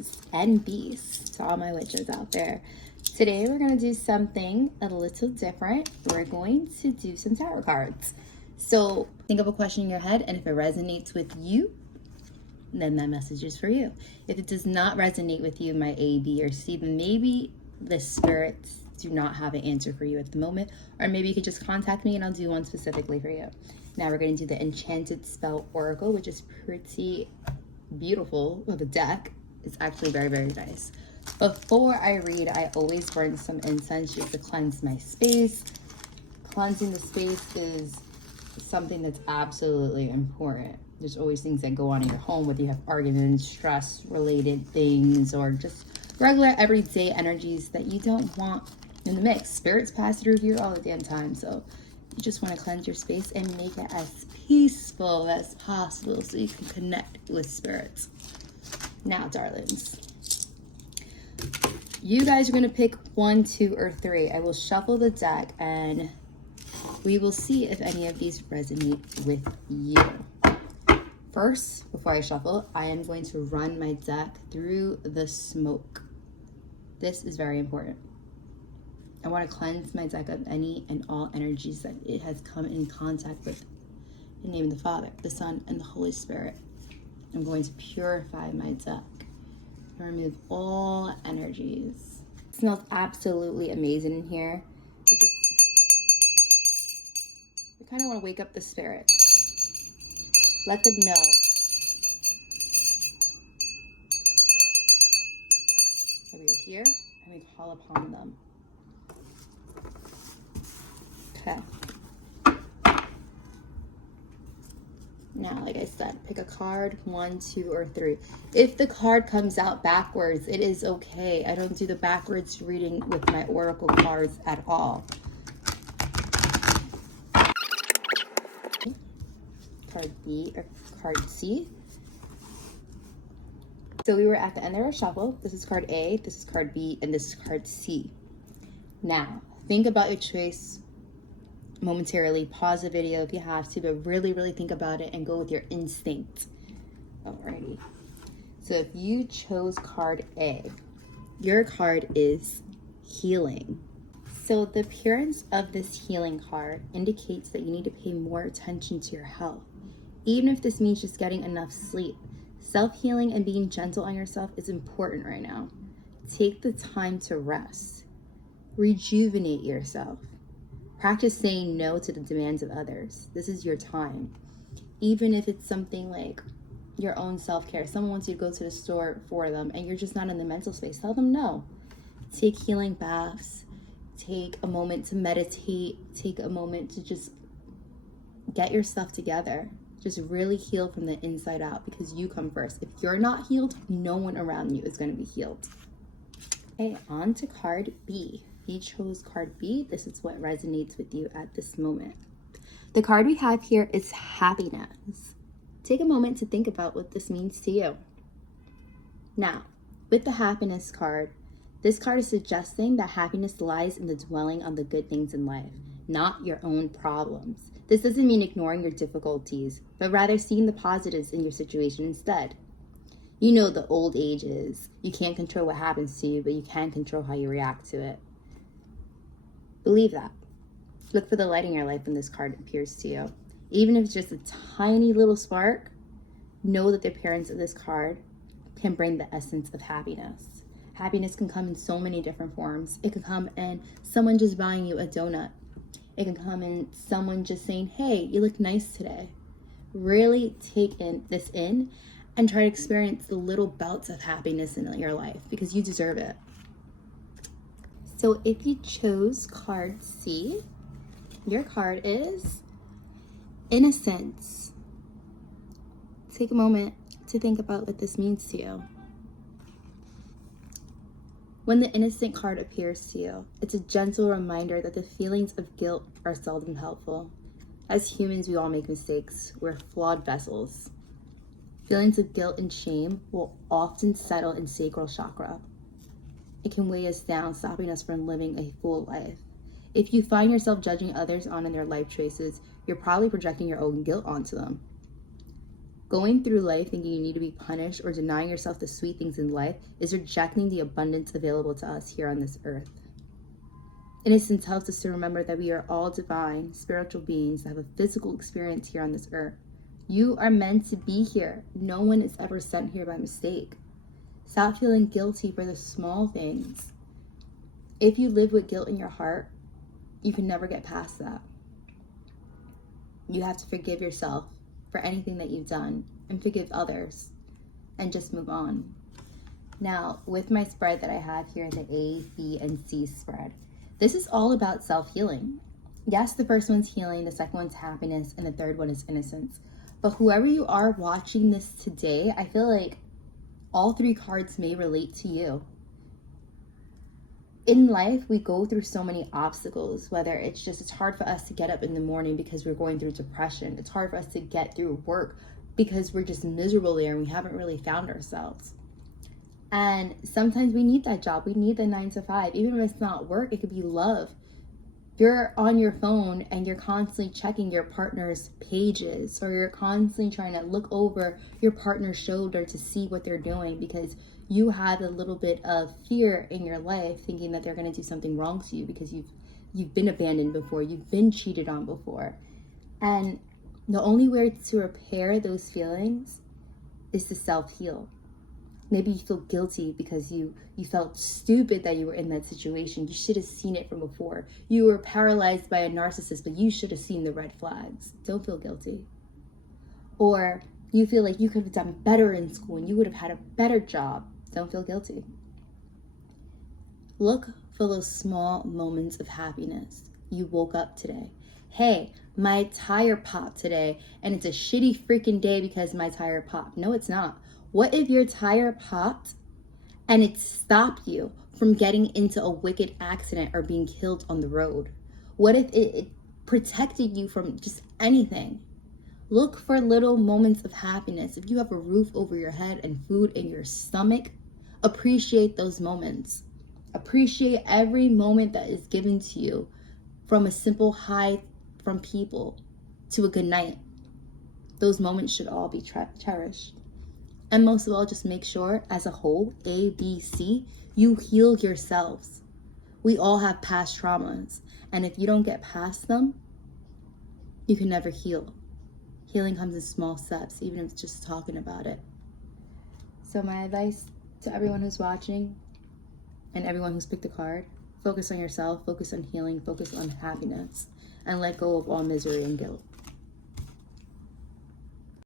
witches and beasts, to all my witches out there. Today we're going to do something a little different. We're going to do some tarot cards. So think of a question in your head, and if it resonates with you, then that message is for you. If it does not resonate with you, my A, B, or C, then maybe the spirits do not have an answer for you at the moment, or maybe you could just contact me and I'll do one specifically for you. Now we're going to do the Enchanted Spell Oracle, which is pretty beautiful with a deck. It's actually very, very nice. Before I read, I always burn some incense just to cleanse my space. Cleansing the space is something that's absolutely important. There's always things that go on in your home, whether you have arguments, stress related things, or just regular everyday energies that you don't want in the mix. Spirits pass through here all the damn time, so you just want to cleanse your space and make it as peaceful as possible so you can connect with spirits. Now, darlings, you guys are going to pick 1, 2, or 3. I will shuffle the deck and we will see if any of these resonate with you. First, before I shuffle, I am going to run my deck through the smoke. This is very important. I want to cleanse my deck of any and all energies that it has come in contact with. In the name of the Father, the Son, and the Holy Spirit. I'm going to purify my deck and remove all energies. It smells absolutely amazing in here. I kind of want to wake up the spirits. Let them know. That we are here and we call upon them. Okay. Now, like I said, pick a card, 1, 2, or 3. If the card comes out backwards, it is okay. I don't do the backwards reading with my oracle cards at all. Card B or card C. So we were at the end of our shuffle. This is card A, this is card B, and this is card C. Now, think about your choice momentarily. Pause the video if you have to, but really, really think about it and go with your instinct. Alrighty. So if you chose card A, your card is healing. So the appearance of this healing card indicates that you need to pay more attention to your health. Even if this means just getting enough sleep, self-healing and being gentle on yourself is important right now. Take the time to rest. Rejuvenate yourself. Practice saying no to the demands of others. This is your time. Even if it's something like your own self-care. Someone wants you to go to the store for them and you're just not in the mental space. Tell them no. Take healing baths. Take a moment to meditate. Take a moment to just get your stuff together. Just really heal from the inside out because you come first. If you're not healed, no one around you is going to be healed. Okay, on to card B. If you chose card B, this is what resonates with you at this moment. The card we have here is happiness. Take a moment to think about what this means to you. Now, with the happiness card, this card is suggesting that happiness lies in the dwelling on the good things in life, not your own problems. This doesn't mean ignoring your difficulties, but rather seeing the positives in your situation instead. You know the old age is, you can't control what happens to you, but you can control how you react to it. Believe that. Look for the light in your life when this card appears to you. Even if it's just a tiny little spark, know that the appearance of this card can bring the essence of happiness. Happiness can come in so many different forms. It can come in someone just buying you a donut. It can come in someone just saying, hey, you look nice today. Really take this in and try to experience the little bouts of happiness in your life because you deserve it. So if you chose card C, your card is innocence. Take a moment to think about what this means to you. When the innocent card appears to you, it's a gentle reminder that the feelings of guilt are seldom helpful. As humans, we all make mistakes. We're flawed vessels. Feelings of guilt and shame will often settle in sacral chakra. It can weigh us down, stopping us from living a full life. If you find yourself judging others on in their life choices, you're probably projecting your own guilt onto them. Going through life thinking you need to be punished or denying yourself the sweet things in life is rejecting the abundance available to us here on this earth. Innocence helps us to remember that we are all divine, spiritual beings that have a physical experience here on this earth. You are meant to be here. No one is ever sent here by mistake. Stop feeling guilty for the small things. If you live with guilt in your heart, you can never get past that. You have to forgive yourself for anything that you've done and forgive others and just move on. Now, with my spread that I have here, the A, B, and C spread, this is all about self-healing. Yes, the first one's healing, the second one's happiness, and the third one is innocence. But whoever you are watching this today, I feel like all three cards may relate to you. In life, we go through so many obstacles, whether it's hard for us to get up in the morning because we're going through depression. It's hard for us to get through work because we're just miserable there and we haven't really found ourselves. And sometimes we need that job. We need the 9 to 5. Even if it's not work, it could be love. You're on your phone and you're constantly checking your partner's pages, or you're constantly trying to look over your partner's shoulder to see what they're doing because you have a little bit of fear in your life, thinking that they're going to do something wrong to you because you've been abandoned before, you've been cheated on before. And the only way to repair those feelings is to self-heal. Maybe you feel guilty because you felt stupid that you were in that situation. You should have seen it from before. You were paralyzed by a narcissist, but you should have seen the red flags. Don't feel guilty. Or you feel like you could have done better in school and you would have had a better job. Don't feel guilty. Look for those small moments of happiness. You woke up today. Hey, my tire popped today and it's a shitty freaking day because my tire popped. No, it's not. What if your tire popped and it stopped you from getting into a wicked accident or being killed on the road? What if it protected you from just anything? Look for little moments of happiness. If you have a roof over your head and food in your stomach, appreciate those moments. Appreciate every moment that is given to you, from a simple hi from people to a good night. Those moments should all be cherished. And most of all, just make sure, as a whole, A, B, C, you heal yourselves. We all have past traumas. And if you don't get past them, you can never heal. Healing comes in small steps, even if it's just talking about it. So my advice to everyone who's watching and everyone who's picked a card, focus on yourself, focus on healing, focus on happiness, and let go of all misery and guilt.